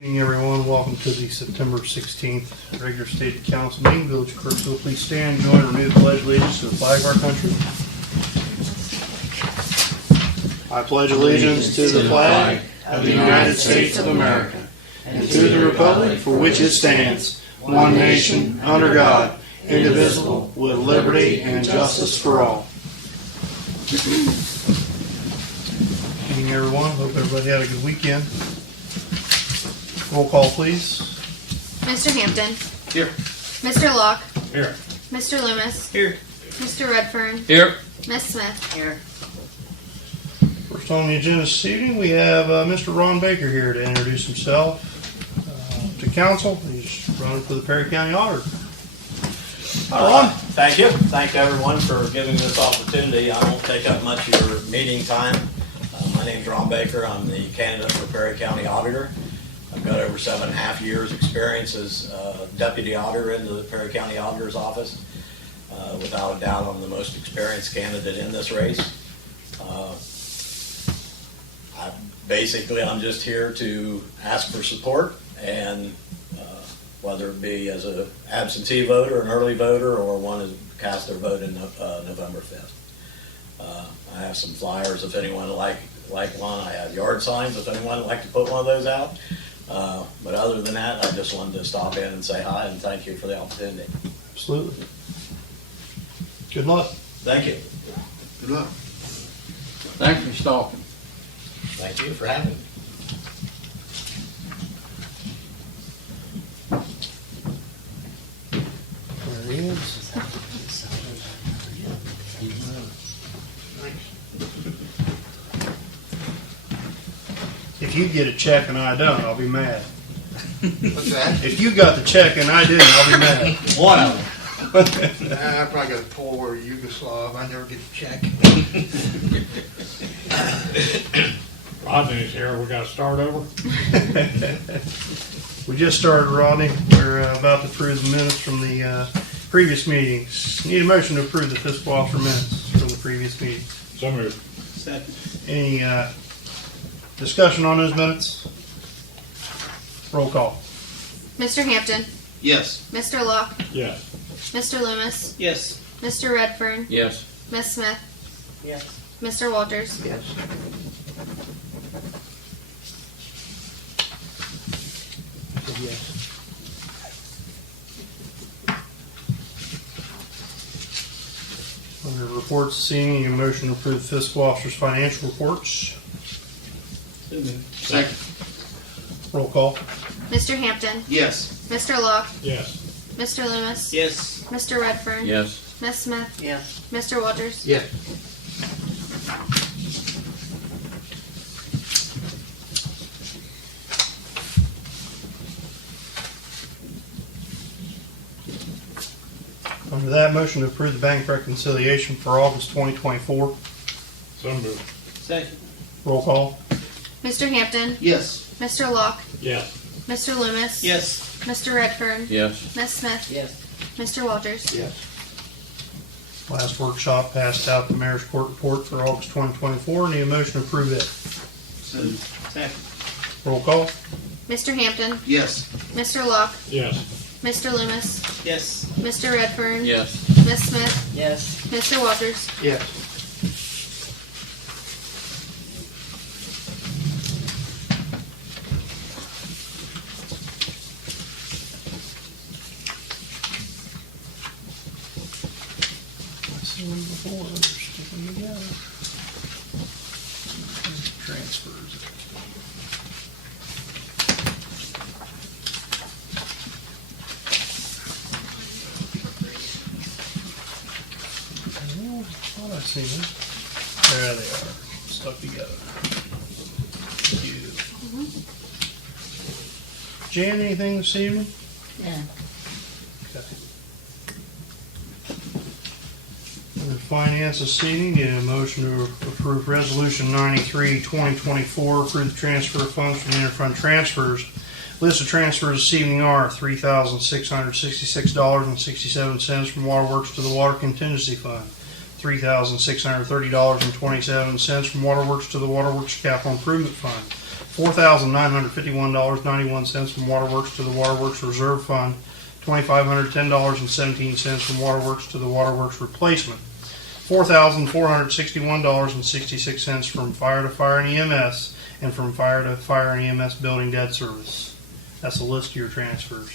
Good evening, everyone. Welcome to the September 16th regular state council meeting. Village of Crooksville, please stand and join and renew the pledge of allegiance to the flag of our country. I pledge allegiance to the flag of the United States of America and to the republic for which it stands, one nation, under God, indivisible, with liberty and justice for all. Good evening, everyone. Hope everybody had a good weekend. Roll call, please. Mr. Hampton. Here. Mr. Locke. Here. Mr. Loomis. Here. Mr. Redfern. Here. Miss Smith. Here. First on the agenda this evening, we have Mr. Ron Baker here to introduce himself to council. He's running for the Perry County Auditor. Hi, Ron. Thank you. Thank everyone for giving me this opportunity. I won't take up much of your meeting time. My name's Ron Baker. I'm the candidate for Perry County Auditor. I've got over 7.5 years experience as deputy auditor in the Perry County Auditor's office. Without a doubt, I'm the most experienced candidate in this race. I'm just here to ask for support, and whether it be as an absentee voter, an early voter, or one who cast their vote in November 5th. I have some flyers if anyone would like one. I have yard signs if anyone would like to put one of those out. But other than that, I just wanted to stop in and say hi and thank you for the opportunity. Absolutely. Good luck. Thank you. Good luck. Thanks for stopping. Thank you for having me. There he is. If you get a check and I don't, I'll be mad. What's that? If you got the check and I didn't, I'll be mad. One of them. I probably got a poor Yugoslav. I never get the check. Rodney's here. We got to start over. We just started, Rodney. We're about to approve the minutes from the previous meetings. Need a motion to approve the fiscal officer minutes from the previous meetings. So moved. Second. Any discussion on those minutes? Roll call. Mr. Hampton. Yes. Mr. Locke. Yes. Mr. Loomis. Yes. Mr. Redfern. Yes. Miss Smith. Yes. Mr. Walters. Yes. Yes. Under reports this evening, a motion to approve the fiscal officer's financial reports. Second. Roll call. Mr. Hampton. Yes. Mr. Locke. Yes. Mr. Loomis. Yes. Mr. Redfern. Yes. Miss Smith. Yes. Mr. Walters. Yes. Under that, motion to approve the bank reconciliation for August 2024. So moved. Second. Roll call. Mr. Hampton. Yes. Mr. Locke. Yes. Mr. Loomis. Yes. Mr. Redfern. Yes. Miss Smith. Yes. Mr. Walters. Yes. Last workshop passed out the mayor's court report for August 2024. Need a motion to approve it. Second. Roll call. Mr. Hampton. Yes. Mr. Locke. Yes. Mr. Loomis. Yes. Mr. Redfern. Yes. Miss Smith. Yes. Mr. Walters. Yes. I've seen them before. They're sticking together. Transfers. I thought I seen them. There they are, stuck together. Thank you. Jan, anything this evening? Yeah. Okay. Under finance this evening, need a motion to approve resolution 93, 2024, approve the transfer of funds from interfund transfers. List of transfers this evening are $3,666.67 from Waterworks to the Water Contingency Fund, $3,630.27 from Waterworks to the Waterworks Capital Improvement Fund, $4,951.91 from Waterworks to the Waterworks Reserve Fund, $2,510.17 from Waterworks to the Waterworks Replacement, $4,461.66 from Fire to Fire and EMS, and from Fire to Fire and EMS Building Debt Service. That's a list of your transfers.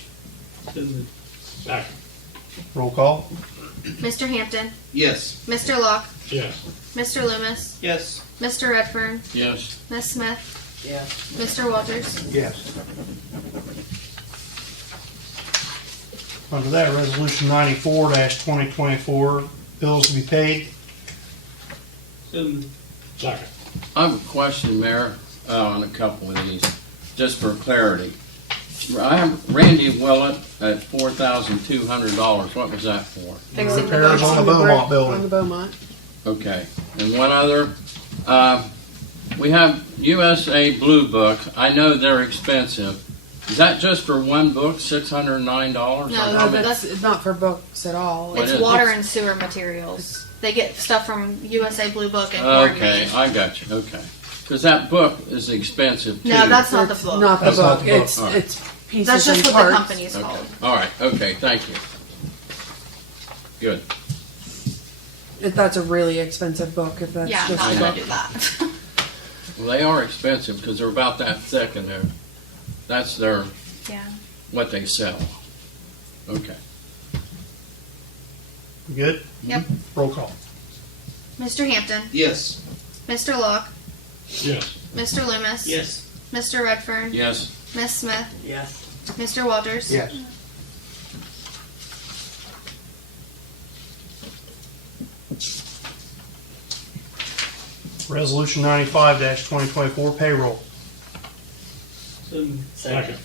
Second. Roll call. Mr. Hampton, Yes. Mr. Locke, Yes. Mr. Loomis, Yes. Mr. Redfern, Yes. Ms. Smith, Yes. Mr. Walters. Yes. Under that, Resolution 94-2024, bills to be paid. Second. I have a question, Mayor, on a couple of these, just for clarity. I have Randy Willett at $4,200. What was that for? Fixing the Repairs boat. on the Beaumont building. On the Beaumont. Okay. And one other, we have USA Blue Book. I know they're expensive. Is that just for one book, $609? No, No, but that's not for books at all. What It's is it? water and sewer materials. They get stuff from USA Blue Book and Okay, coordinate. I got you. Okay. Because that book is expensive too. No, that's not the It's book. not the That's not book. the book. It's All right. it's pieces That's just and what parts. the company's Okay. called. All right. Okay. Thank you. Good. That's a really expensive book. If that's Yeah, I'm just not a gonna book. do that. Well, they are expensive because they're about that thick and that's their Yeah. what they sell. Okay. You good? Yep. Roll call. Mr. Hampton, Yes. Mr. Locke, Yes. Mr. Loomis, Yes. Mr. Redfern, Yes. Ms. Smith, Yes. Mr. Walters. Yes. Resolution 95-2024, payroll. Second.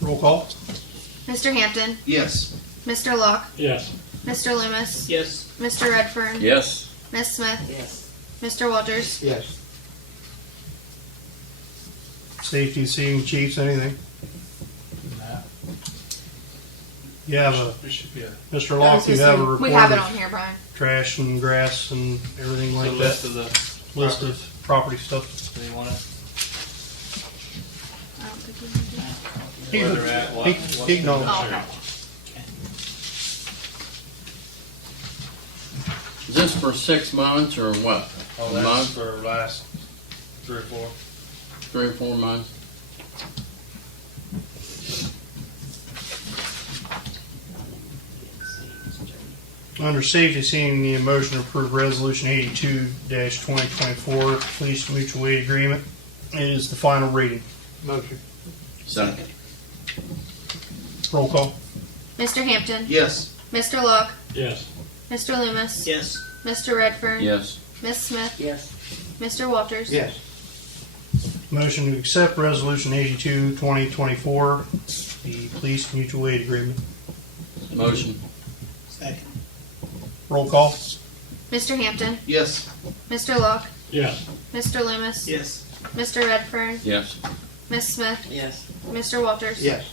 Roll call. Mr. Hampton, Yes. Mr. Locke, Yes. Mr. Loomis, Yes. Mr. Redfern, Yes. Ms. Smith, Yes. Mr. Walters. Yes. Safety, seeing chiefs, anything? You have a, We should be a Mr. Locke, you have a report We have it of on here, Brian. trash and grass and everything like that. list of the List of property stuff. do you want to I don't think we can do that. where they're at? What, He knows. Oh, okay. Is this for 6 months or what? Oh, A that's month? for last 3 or 4. 3 or 4 months? Under safety, seeing the motion to approve resolution 82-2024, police mutual aid agreement. It is the final reading. motion. Second. Roll call. Mr. Hampton, Yes. Mr. Locke, Yes. Mr. Loomis, Yes. Mr. Redfern, Yes. Ms. Smith, Yes. Mr. Walters. Yes. Motion to accept resolution 82-2024, the police mutual aid agreement. Motion. Second. Roll call. Mr. Hampton, Yes. Mr. Locke, Yes. Mr. Loomis, Yes. Mr. Redfern, Yes. Ms. Smith, Yes. Mr. Walters. Yes.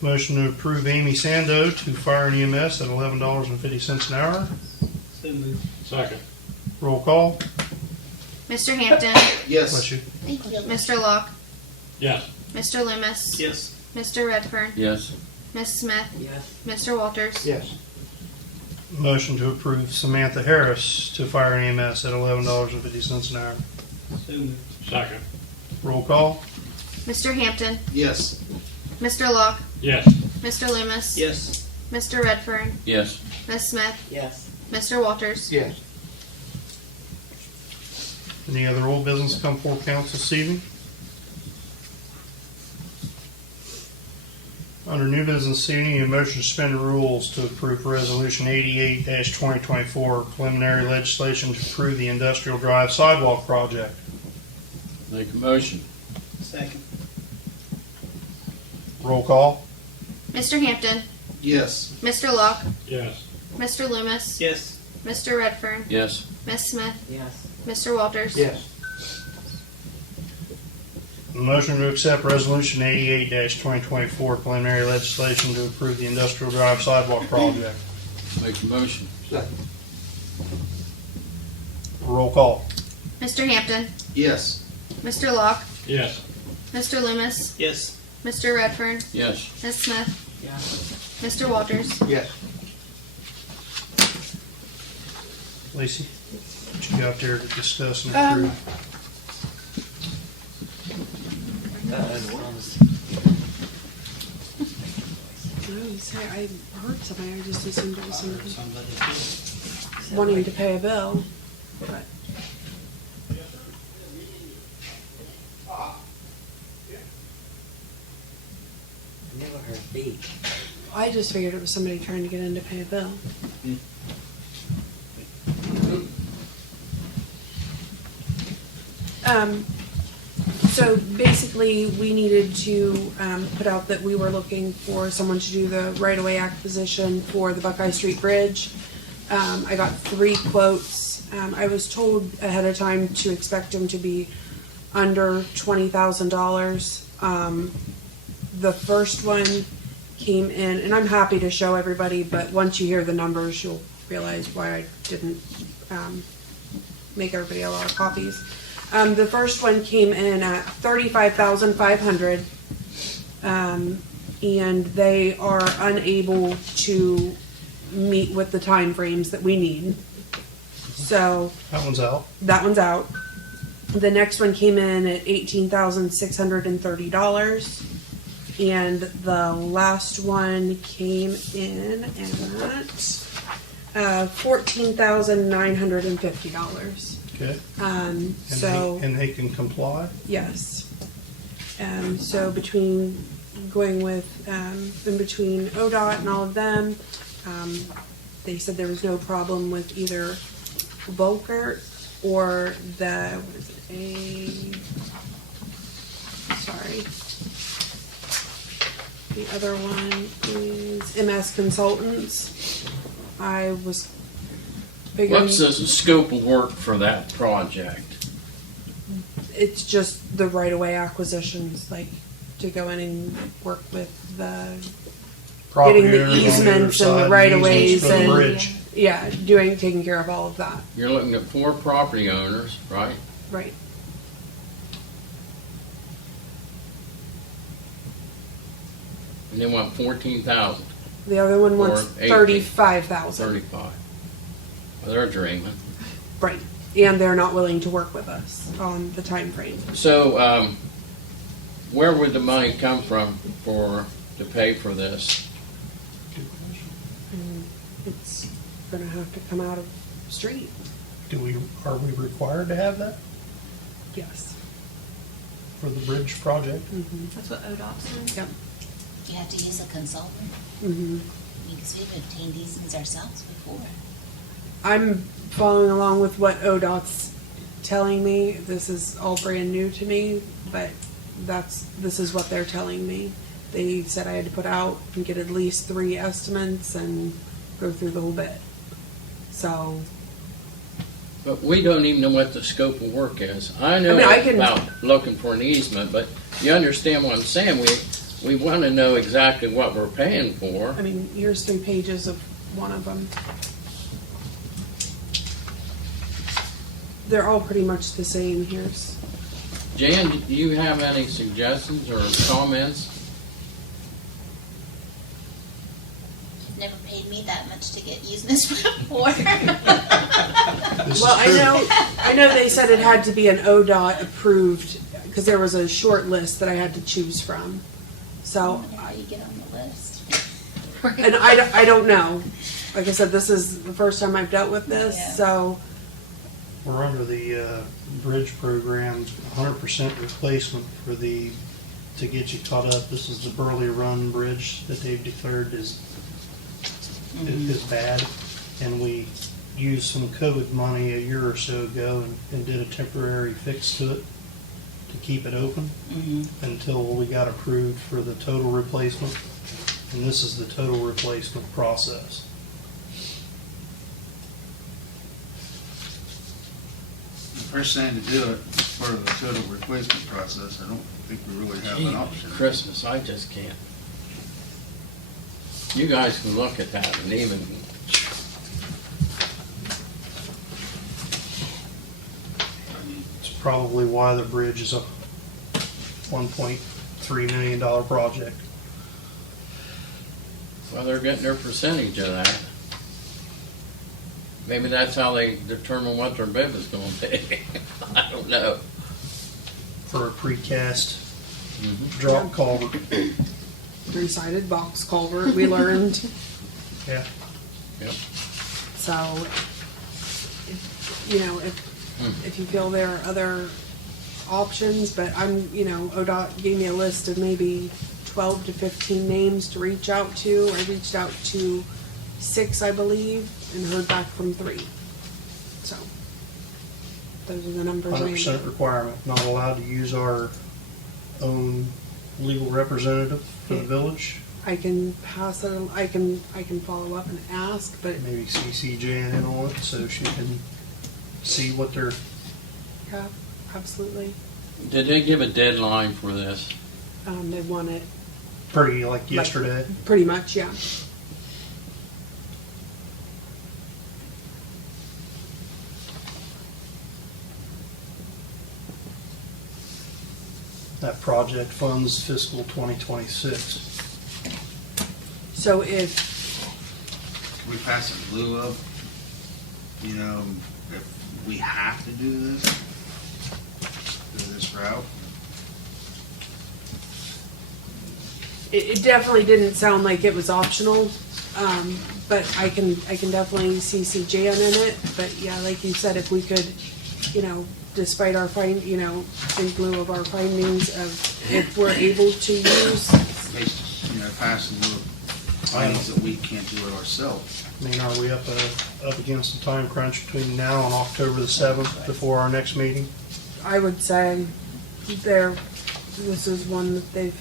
Motion to approve Amy Sando to fire and EMS at $11.50 an hour. Second. Roll call. Mr. Hampton, Yes. Bless you. Mr. Locke, Yes. Mr. Loomis, Yes. Mr. Redfern, Yes. Ms. Smith, Yes. Mr. Walters. Yes. Motion to approve Samantha Harris to fire and EMS at $11.50 an hour. Second. Roll call. Mr. Hampton, Yes. Mr. Locke, Yes. Mr. Loomis, Yes. Mr. Redfern, Yes. Ms. Smith, Yes. Mr. Walters. Yes. Any other old business come before council this evening? Under new business this evening, a motion to suspend the rules to approve resolution 88-2024, preliminary legislation to approve the industrial drive sidewalk project. Make a motion. Second. Roll call. Mr. Hampton, Yes. Mr. Locke, Yes. Mr. Loomis, Yes. Mr. Redfern, Yes. Ms. Smith, Yes. Mr. Walters. Yes. Motion to accept resolution 88-2024, preliminary legislation to approve the industrial drive sidewalk project. Make a motion. Roll call. Mr. Hampton, Yes. Mr. Locke, Yes. Mr. Loomis, Yes. Mr. Redfern, Yes. Ms. Smith, Mr. Walters. Yes. Lacey, what you got there to discuss and Um, approve? I say I heard somebody. I just assumed it was somebody wanting to pay a bill. But Never heard beat. I just figured it was somebody trying to get in to pay a bill. So basically, we needed to put out that we were looking for someone to do the right-of-way acquisition for the Buckeye Street Bridge. I got 3 quotes. I was told ahead of time to expect them to be under $20,000. The first one came in, and I'm happy to show everybody, but once you hear the numbers, you'll realize why I didn't make everybody a lot of copies. The first one came in at $35,500, and they are unable to meet with the time frames that we need. So That one's out. that one's out. The next one came in at $18,630, and the last one came in at $14,950. Okay. So And they can comply? yes. So between going with in between ODOT and all of them, they said there was no problem with either Volker or the what is it, the other one is MS Consultants. I was figuring What's the scope of work for that project? it's just the right-of-way acquisitions, like to go in and work with the Property Getting the owners on either easements and the side, right-of-ways easements for the and- bridge. taking care of all of that. You're looking at 4 property owners, right? Right. And they want 14,000, The other one wants Or 18. 35,000. 35. Well, they're dreaming. Right. And they're not willing to work with us on the time frame. So, where would the money come from to pay for this? And it's gonna have to come out of street. Are we required to have that Yes. for the bridge project? That's what ODOT's doing. Yep. Do you have to use a consultant? hmm Because we've obtained easements ourselves before. I'm following along with what ODOT's telling me. This is all brand new to me, but this is what they're telling me. They said I had to put out and get at least 3 estimates and go through the whole bit. So, But we don't even know what the scope of work is. I know I can- about looking for an easement, but you understand what I'm saying? We want to know exactly what we're paying for. I mean, here's 3 pages of one of them. They're all pretty much the same. Here's Jan, do you have any suggestions or comments? You've never paid me that much to get easements before. This well, is true. I know they said it had to be an ODOT approved because there was a short list that I had to choose from. I So, wonder how you get on the list. and I don't know. Like I said, this is the first time I've dealt with this, Yeah. so We're under the bridge program, 100% replacement to get you caught up. This is the Burley Run Bridge that they've declared is bad. And we used some COVID money a year or so ago and did a temporary fix to it to keep it open until we got approved for the total replacement. And this is the total replacement process. The first thing to do it as part of the total replacement process, I don't think we really have Gee, an option. Christmas, I just can't. You guys can look at that and even, It's probably why the bridge is a $1.3 million project. Well, they're getting their percentage of that. Maybe that's how they determine what their bid is going to be. I don't know. For a precast Mhm. drop culvert. Three-sided box culvert, we learned. Yeah. So, you know, if you feel there are other options, but ODOT gave me a list of maybe 12 to 15 names to reach out to. I reached out to 6, I believe, and heard back from 3. So, those are the numbers. 100% requirement. Not allowed to use our own legal representative for the village. I can pass it. I can follow up and ask, but Maybe CC Jan in on it so she can see what they're. yeah, absolutely. Did they give a deadline for this? They want it Pretty like yesterday. pretty much, yeah. That project funds fiscal 2026. So if We pass it in lieu of, if we have to do this route. it definitely didn't sound like it was optional, but I can definitely CC Jan in it. But yeah, like you said, if we could, despite our in lieu of our findings of if we're able to use. Pass in lieu of findings that we can't do it ourselves. I mean, are we up against the time crunch between now and October the 7th before our next meeting? I would say this is one that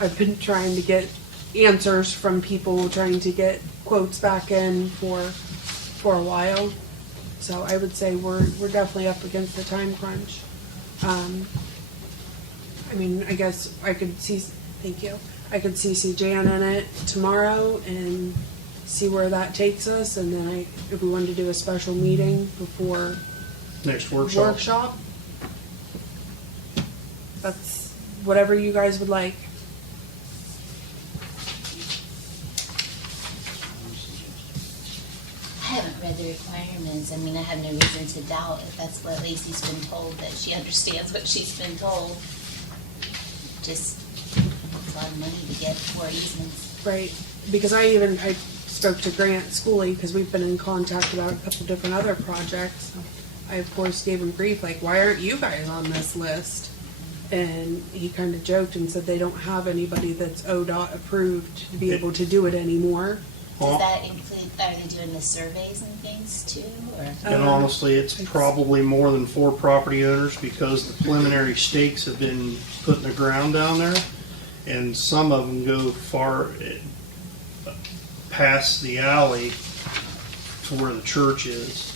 I've been trying to get answers from people, trying to get quotes back in for a while. So I would say we're definitely up against the time crunch. I mean, I guess I could thank you. I could CC Jan in it tomorrow and see where that takes us, and then if we wanted to do a special meeting before Next workshop? That's whatever you guys would like. I haven't read the requirements. I mean, I have no reason to doubt if that's what Lacey's been told, that she understands what she's been told. Just, it's a lot of money to get 4 easements. Right, because I spoke to Grant Schooley, because we've been in contact about a couple different other projects. I of course gave him grief, like, why aren't you guys on this list? And he kind of joked and said they don't have anybody that's ODOT approved to be able to do it anymore. Does that include, are they doing the surveys and things too, or? And honestly, it's probably more than 4 property owners because the preliminary stakes have been put in the ground down there. And some of them go far past the alley to where the church is.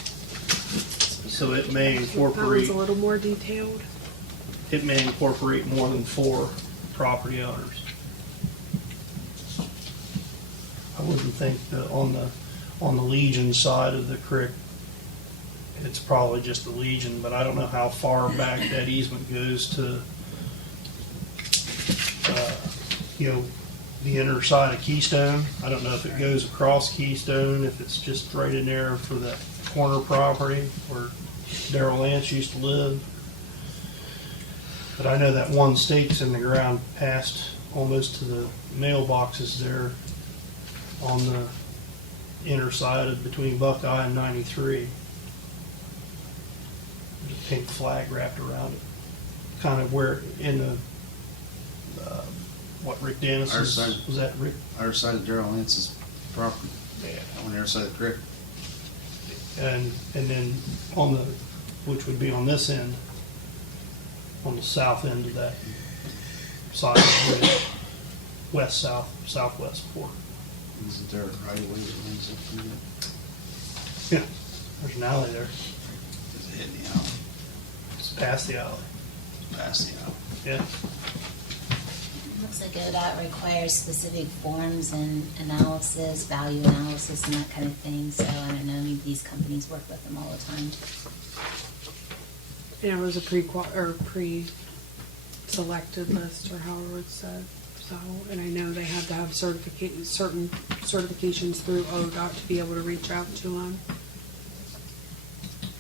So it may That one's incorporate, a little more detailed. it may incorporate more than 4 property owners. I wouldn't think that on the Legion side of the creek, it's probably just the Legion, but I don't know how far back that easement goes to, the inner side of Keystone. I don't know if it goes across Keystone, if it's just right in there for that corner property where Darrell Lance used to live. But I know that one stake's in the ground past almost to the mailboxes there on the inner side of between Buckeye and 93. There's a pink flag wrapped around it. Kind of where in the, Rick Dennis Our side. was that Rick? Our side of Darrell Lance's property, Yeah. on the other side of the creek. And then on the, which would be on this end, on the south end of that side of the bridge, southwest quarter. Isn't there right away that runs up through it? Yeah, there's an alley there. Does it hit the alley? It's past the alley. Past the alley. Yeah. Looks like ODOT requires specific forms and analysis, value analysis and that kind of thing, so I don't know, maybe these companies work with them all the time. it was a pre-selected list, or however it's said. So, and I know they had to have certain certifications through ODOT to be able to reach out to them.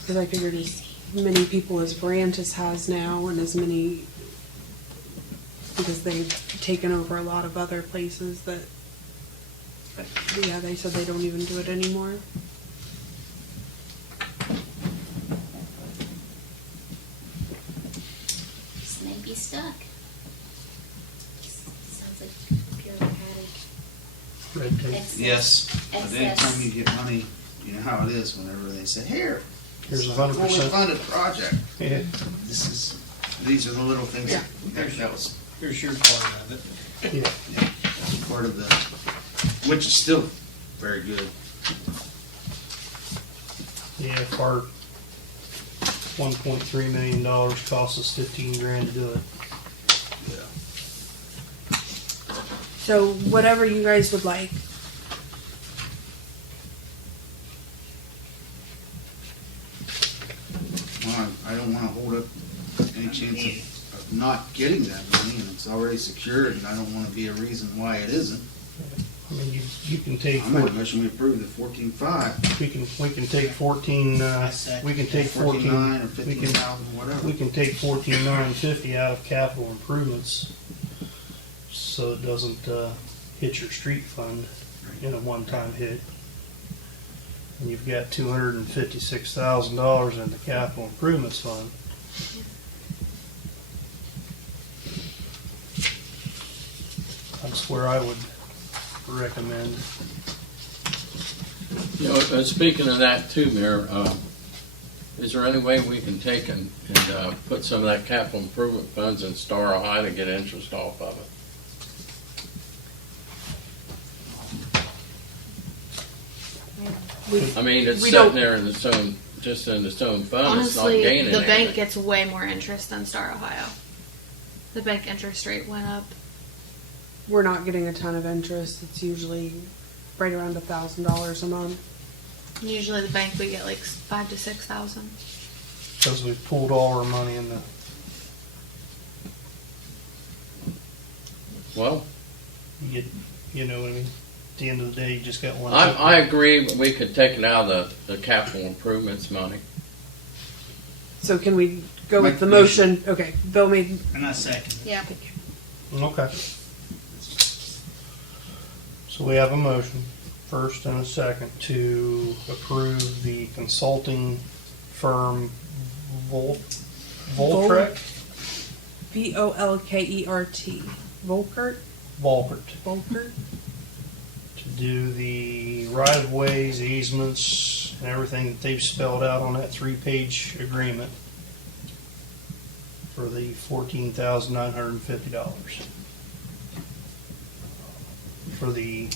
Because I figured as many people as Brantis has now, and as many, because they've taken over a lot of other places that, but yeah, they said they don't even do it anymore. Just may be stuck. Sounds like bureaucratic Red tape. excess. Yes, but anytime Excess. you get money, you know how it is whenever they say, here, Here's a fully 100%. funded project. Yeah. These are the little things Yeah. that was Here's your part of it. part of the, which is still very good. Yeah, if our $1.3 million costs us 15 grand to do it. So whatever you guys would like. Well, I don't wanna hold up any chance of not getting that money, and it's already secured, and I don't wanna be a reason why it isn't. I mean, you can take, I make a motion we approve the 14.5, we can take 14, we can take 14, 14.9 or we 15,000, can whatever. take 14,950 out of capital improvements, so it doesn't hit your street fund in a one-time hit. And you've got $256,000 in the capital improvements fund. That's where I would recommend. You know, speaking of that too, Mayor, is there any way we can take and put some of that capital improvement funds in Star High to get interest off of it? I mean, it's We sitting don't- there in its own, just in its own fund, it's not Honestly, gaining the bank anything. gets way more interest than Star Ohio. The bank interest rate went up. We're not getting a ton of interest. It's usually right around $1,000 a month. Usually the bank we get like 5,000 to 6,000. Because we pulled all our money in the, Well, you know what I mean? At the end of the day, you just got one. I agree, we could take it out of the capital improvements money. So can we go with Make the the motion? Okay, Bill made, And I second. Yeah. Okay. So we have a motion, first and a second, to approve the consulting firm Voltrek? Volkert. Volkert? Volkert. To do the right-of-ways, easements, and everything that they've spelled out on that 3-page agreement for the $14,950 for the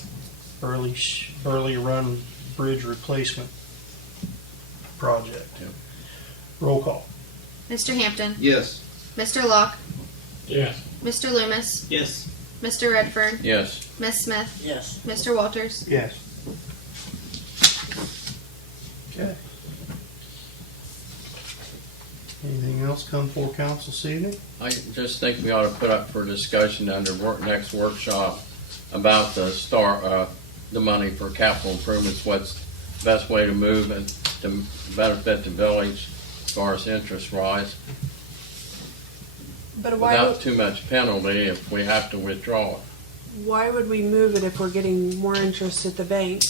Burley Run Bridge Replacement Project. Yep. Roll call. Mr. Hampton, Yes. Mr. Locke, Yes. Mr. Loomis, Yes. Mr. Redford, Yes. Miss Smith, Yes. Mr. Walters. Yes. Okay. Anything else come for council this evening? I just think we ought to put up for discussion under next workshop about the the money for capital improvements, what's the best way to move it to benefit the village as far as interest rise, but without too much penalty if we have to withdraw it. why would we move it if we're getting more interest at the bank?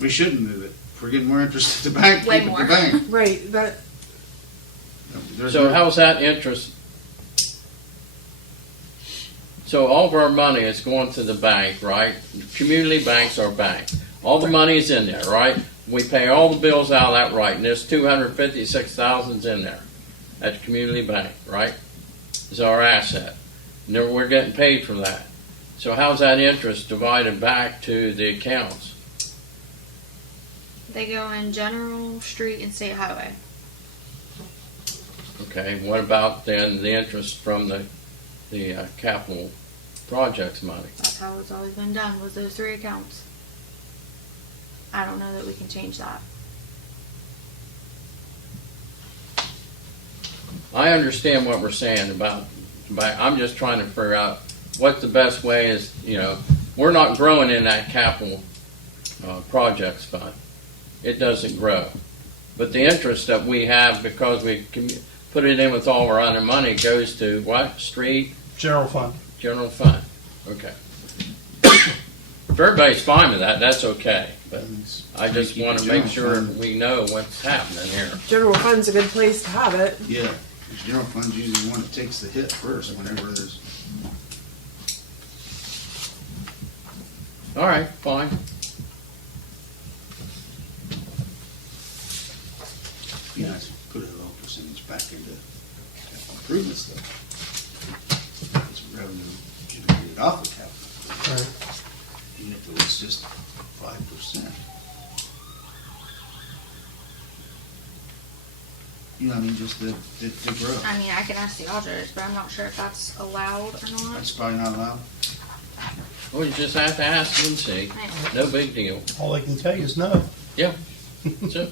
We shouldn't move it. If we're getting more interest at the bank, Way keep it at more. the bank. Right, that, There's So no- how's that interest? So all of our money is going to the bank, right? Community banks are bank. All the money is in there, right? We pay all the bills out of that, right? And there's 256,000 in there at the community bank, right? Is our asset. And then we're getting paid for that. So how's that interest divided back to the accounts? They go in general, street, and state highway. Okay, what about then the interest from the capital projects money? That's how it's always been done, was those 3 accounts. I don't know that we can change that. I understand what we're saying about, I'm just trying to figure out what the best way is, we're not growing in that capital projects fund. It doesn't grow. But the interest that we have, because we put it in with all our other money, goes to what? Street? General fund. General fund. Okay. If everybody's fine with that, that's okay. But I just want to make sure we know what's happening here. General fund's a good place to have it. Yeah, the general fund's usually the one that takes the hit first whenever there's. All right, fine. Be nice to put a little percentage back into capital improvement stuff. It's revenue generated off of capital. Right. Even if it was just 5%. You know what I mean, just to grow. I mean, I can ask the auditors, but I'm not sure if that's allowed or not. That's probably not allowed. Well, you just have to ask and see. No big deal. All they can tell you is no. Yeah. So,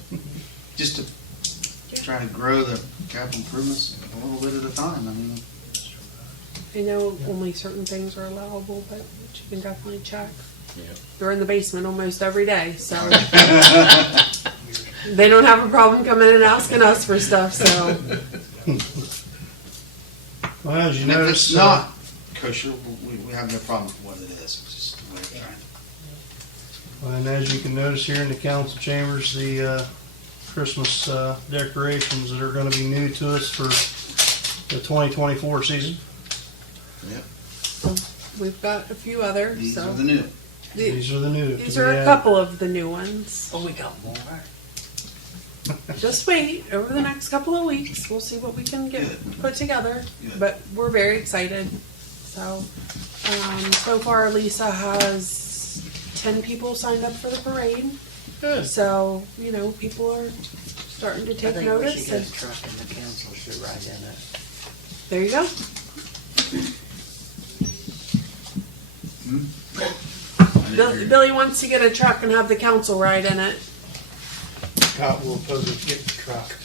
Just to try to grow the capital improvements a little bit at a time. I mean, I know only certain things are allowable, but you can definitely check. yeah. They're in the basement almost every day, so they don't have a problem coming and asking us for stuff. So Well, as you and if notice, it's not kosher, we have no problem with what it is. It's just the way we're trying. and as you can notice here in the council chambers, the Christmas decorations that are going to be new to us for the 2024 season. we've got a few others. These so are the new. These are the new. these are a couple of the new ones. Oh, we got more. Just wait over the next couple of weeks. We'll see what we can get put together. Good. But we're very excited. So, so far Lisa has 10 people signed up for the parade. Good. So, people are starting to I take think we notice. should get And a truck and the council should ride in it. there you go. Billy wants to get a truck and have the council ride in it. Scott will oppose it. Get the truck.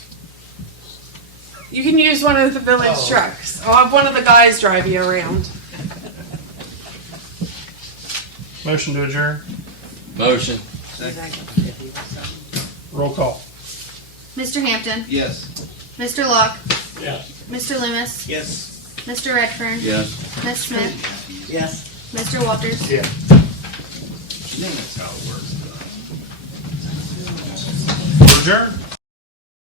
You can use one of the village trucks. I'll have one of the guys drive you around. Motion to adjourn. Motion. Roll call. Mr. Hampton, Yes. Mr. Locke, Yes. Mr. Loomis, Yes. Mr. Redfern, Yes. Ms. Smith, Yes. Mr. Walters. Yeah. I think that's how it works. Adjourn.